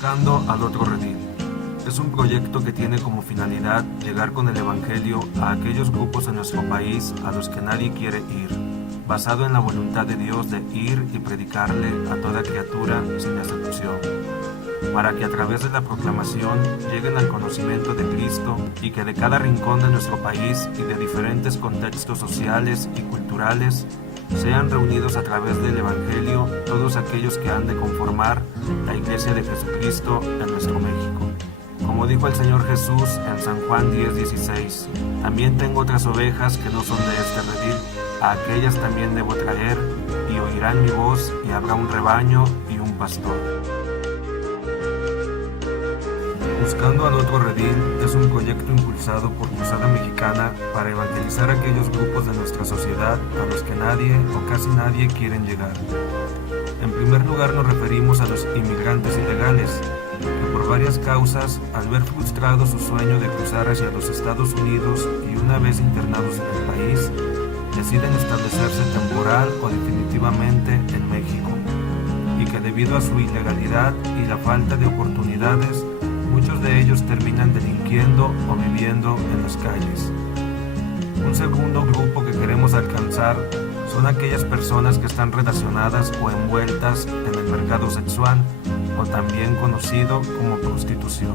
Buscando al otro redil. Es un proyecto que tiene como finalidad llegar con el Evangelio a aquellos grupos en nuestro país a los que nadie quiere ir, basado en la voluntad de Dios de ir y predicarle a toda criatura sin excepción, para que a través de la proclamación lleguen al conocimiento de Cristo y que de cada rincón de nuestro país y de diferentes contextos sociales y culturales sean reunidos a través del Evangelio todos aquellos que han de conformar la Iglesia de Jesucristo en nuestro México. Como dijo el Señor Jesús en San Juan 10:16, también tengo otras ovejas que no son de este redil, a aquellas también debo traer, y oirán mi voz, y habrá un rebaño y un pastor. Buscando al otro redil es un proyecto impulsado por Cruzada Mexicana para evangelizar a aquellos grupos de nuestra sociedad a los que nadie o casi nadie quieren llegar. En primer lugar nos referimos a los inmigrantes ilegales, que por varias causas, al ver frustrado su sueño de cruzar hacia los Estados Unidos y una vez internados en el país, deciden establecerse temporal o definitivamente en México, y que debido a su ilegalidad y la falta de oportunidades, muchos de ellos terminan delinquiendo o viviendo en las calles. Un segundo grupo que queremos alcanzar son aquellas personas que están relacionadas o envueltas en el mercado sexual, o también conocido como prostitución.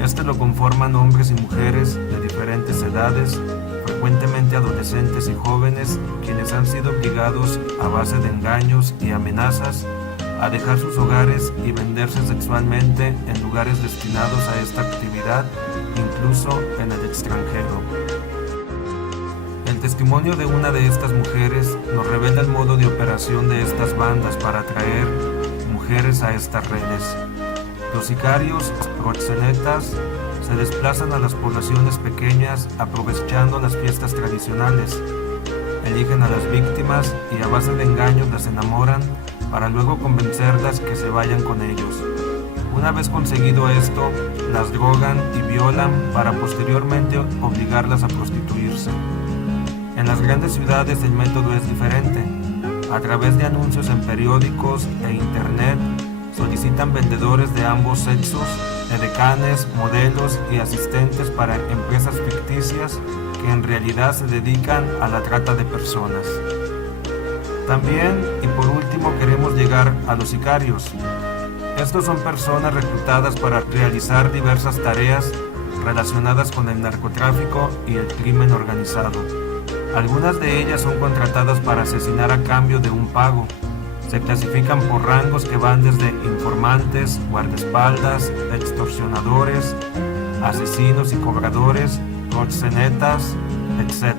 Este lo conforman hombres y mujeres de diferentes edades, frecuentemente adolescentes y jóvenes, quienes han sido obligados a base de engaños y amenazas a dejar sus hogares y venderse sexualmente en lugares destinados a esta actividad, incluso en el extranjero. El testimonio de una de estas mujeres nos revela el modo de operación de estas bandas para atraer mujeres a estas redes. Los sicarios, proxenetas, se desplazan a las poblaciones pequeñas aprovechando las fiestas tradicionales. Eligen a las víctimas y a base de engaños las enamoran para luego convencerlas que se vayan con ellos. Una vez conseguido esto, las drogan y violan para posteriormente obligarlas a prostituirse. En las grandes ciudades el método es diferente. A través de anuncios en periódicos e internet, solicitan vendedores de ambos sexos, edecanes, modelos y asistentes para empresas ficticias que en realidad se dedican a la trata de personas. También, y por último, queremos llegar a los sicarios. Estos son personas reclutadas para realizar diversas tareas relacionadas con el narcotráfico y el crimen organizado. Algunas de ellas son contratadas para asesinar a cambio de un pago. Se clasifican por rangos que van desde informantes, guardaespaldas, extorsionadores, asesinos y cobradores, proxenetas, etc.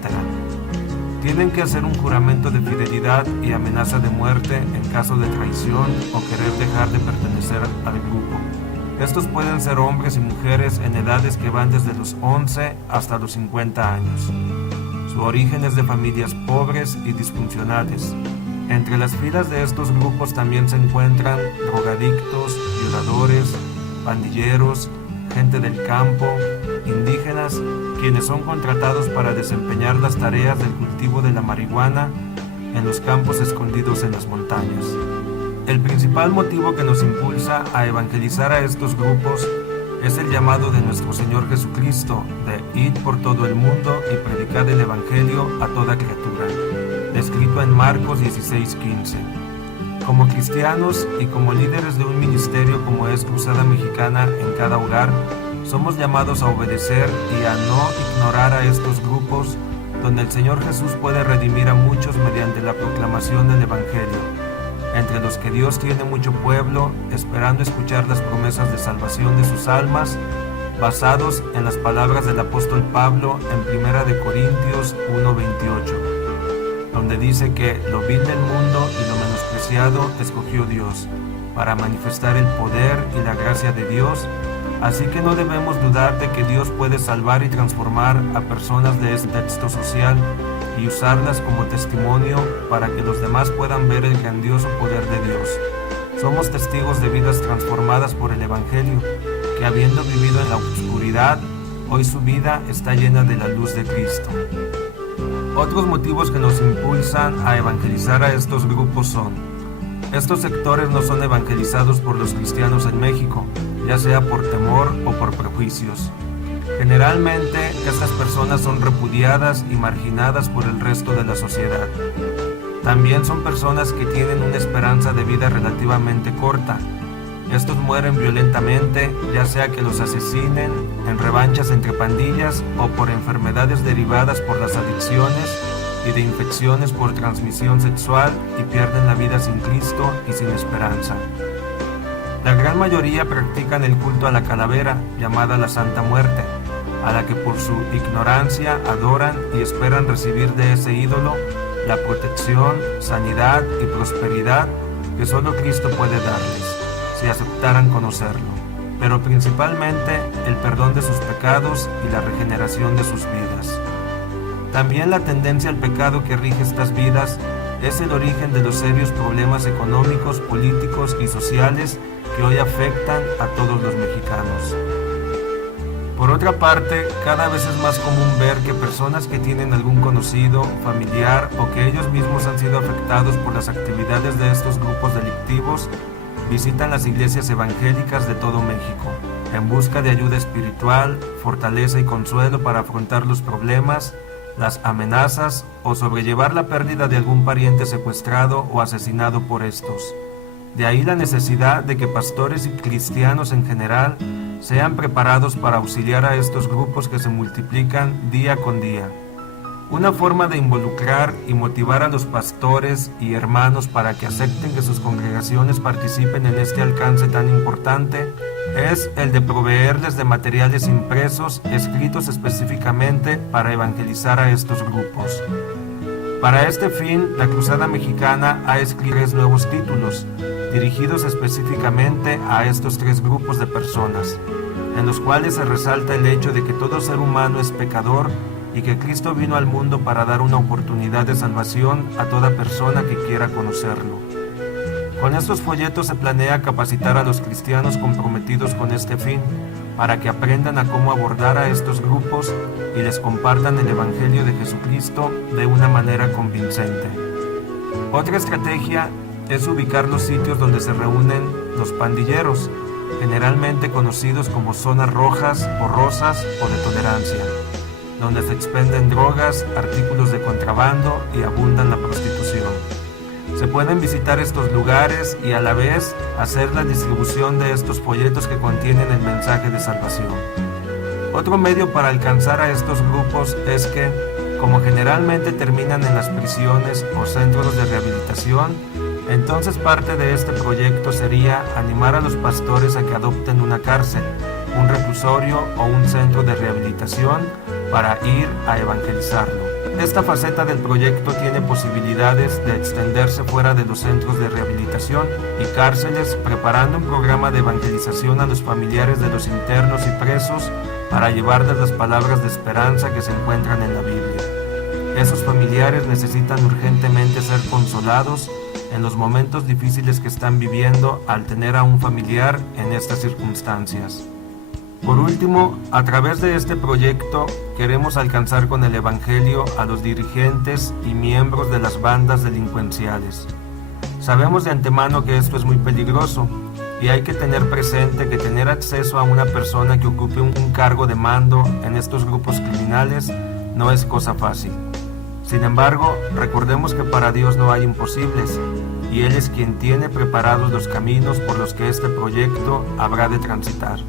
Tienen que hacer un juramento de fidelidad y amenaza de muerte en caso de traición o querer dejar de pertenecer al grupo. Estos pueden ser hombres y mujeres en edades que van desde los 11 hasta los 50 años. Su origen es de familias pobres y disfuncionales. Entre las filas de estos grupos también se encuentran drogadictos, violadores, pandilleros, gente del campo, indígenas, quienes son contratados para desempeñar las tareas del cultivo de la marihuana en los campos escondidos en las montañas. El principal motivo que nos impulsa a evangelizar a estos grupos es el llamado de nuestro Señor Jesucristo de ir por todo el mundo y predicar el Evangelio a toda criatura, descrito en Marcos 16:15. Como cristianos y como líderes de un ministerio como es Cruzada Mexicana en cada hogar, somos llamados a obedecer y a no ignorar a estos grupos donde el Señor Jesús puede redimir a muchos mediante la proclamación del Evangelio, entre los que Dios tiene mucho pueblo esperando escuchar las promesas de salvación de sus almas, basados en las palabras del apóstol Pablo en 1 de Corintios 1:28, donde dice que lo vil del mundo y lo menospreciado escogió Dios para manifestar el poder y la gracia de Dios. Así que no debemos dudar de que Dios puede salvar y transformar a personas de este contexto social y usarlas como testimonio para que los demás puedan ver el grandioso poder de Dios. Somos testigos de vidas transformadas por el Evangelio, que habiendo vivido en la oscuridad, hoy su vida está llena de la luz de Cristo. Otros motivos que nos impulsan a evangelizar a estos grupos son: Estos sectores no son evangelizados por los cristianos en México, ya sea por temor o por prejuicios. Generalmente, estas personas son repudiadas y marginadas por el resto de la sociedad. También son personas que tienen una esperanza de vida relativamente corta. Estos mueren violentamente, ya sea que los asesinen, en revanchas entre pandillas o por enfermedades derivadas por las adicciones y de infecciones por transmisión sexual, y pierden la vida sin Cristo y sin esperanza. La gran mayoría practican el culto a la calavera, llamada la Santa Muerte, a la que por su ignorancia adoran y esperan recibir de ese ídolo la protección, sanidad y prosperidad que solo Cristo puede darles, si aceptaran conocerlo, pero principalmente el perdón de sus pecados y la regeneración de sus vidas. También la tendencia al pecado que rige estas vidas es el origen de los serios problemas económicos, políticos y sociales que hoy afectan a todos los mexicanos. Por otra parte, cada vez es más común ver que personas que tienen algún conocido, familiar o que ellos mismos han sido afectados por las actividades de estos grupos delictivos visitan las iglesias evangélicas de todo México en busca de ayuda espiritual, fortaleza y consuelo para afrontar los problemas, las amenazas o sobrellevar la pérdida de algún pariente secuestrado o asesinado por estos. De ahí la necesidad de que pastores y cristianos en general sean preparados para auxiliar a estos grupos que se multiplican día con día. Una forma de involucrar y motivar a los pastores y hermanos para que acepten que sus congregaciones participen en este alcance tan importante es el de proveerles de materiales impresos escritos específicamente para evangelizar a estos grupos. Para este fin, la Cruzada Mexicana ha escrito 3 nuevos títulos, dirigidos específicamente a estos 3 grupos de personas, en los cuales se resalta el hecho de que todo ser humano es pecador y que Cristo vino al mundo para dar una oportunidad de salvación a toda persona que quiera conocerlo. Con estos folletos se planea capacitar a los cristianos comprometidos con este fin, para que aprendan a cómo abordar a estos grupos y les compartan el Evangelio de Jesucristo de una manera convincente. Otra estrategia es ubicar los sitios donde se reúnen los pandilleros, generalmente conocidos como zonas rojas o rosas o de tolerancia, donde se expenden drogas, artículos de contrabando y abunda la prostitución. Se pueden visitar estos lugares y a la vez hacer la distribución de estos folletos que contienen el mensaje de salvación. Otro medio para alcanzar a estos grupos es que, como generalmente terminan en las prisiones o centros de rehabilitación, entonces parte de este proyecto sería animar a los pastores a que adopten una cárcel, un reclusorio o un centro de rehabilitación para ir a evangelizarlo. Esta faceta del proyecto tiene posibilidades de extenderse fuera de los centros de rehabilitación y cárceles, preparando un programa de evangelización a los familiares de los internos y presos para llevarles las palabras de esperanza que se encuentran en la Biblia. Esos familiares necesitan urgentemente ser consolados en los momentos difíciles que están viviendo al tener a un familiar en estas circunstancias. Por último, a través de este proyecto queremos alcanzar con el Evangelio a los dirigentes y miembros de las bandas delincuenciales. Sabemos de antemano que esto es muy peligroso y hay que tener presente que tener acceso a una persona que ocupe un cargo de mando en estos grupos criminales no es cosa fácil. Sin embargo, recordemos que para Dios no hay imposibles y Él es quien tiene preparados los caminos por los que este proyecto habrá de transitar.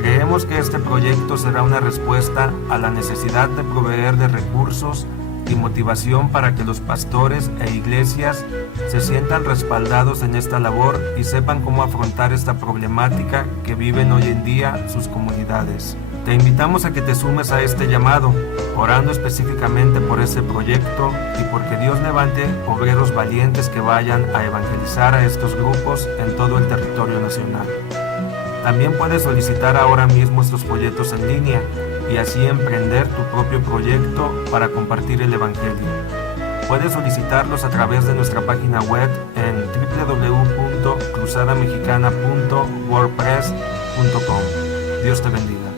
Creemos que este proyecto será una respuesta a la necesidad de proveer de recursos y motivación para que los pastores e iglesias se sientan respaldados en esta labor y sepan cómo afrontar esta problemática que viven hoy en día sus comunidades. Te invitamos a que te sumes a este llamado, orando específicamente por este proyecto y porque Dios levante obreros valientes que vayan a evangelizar a estos grupos en todo el territorio nacional. También puedes solicitar ahora mismo estos folletos en línea y así emprender tu propio proyecto para compartir el Evangelio. Puedes solicitarlos a través de nuestra página web en www.cruzadamexicana.wordpress.com. Dios te bendiga.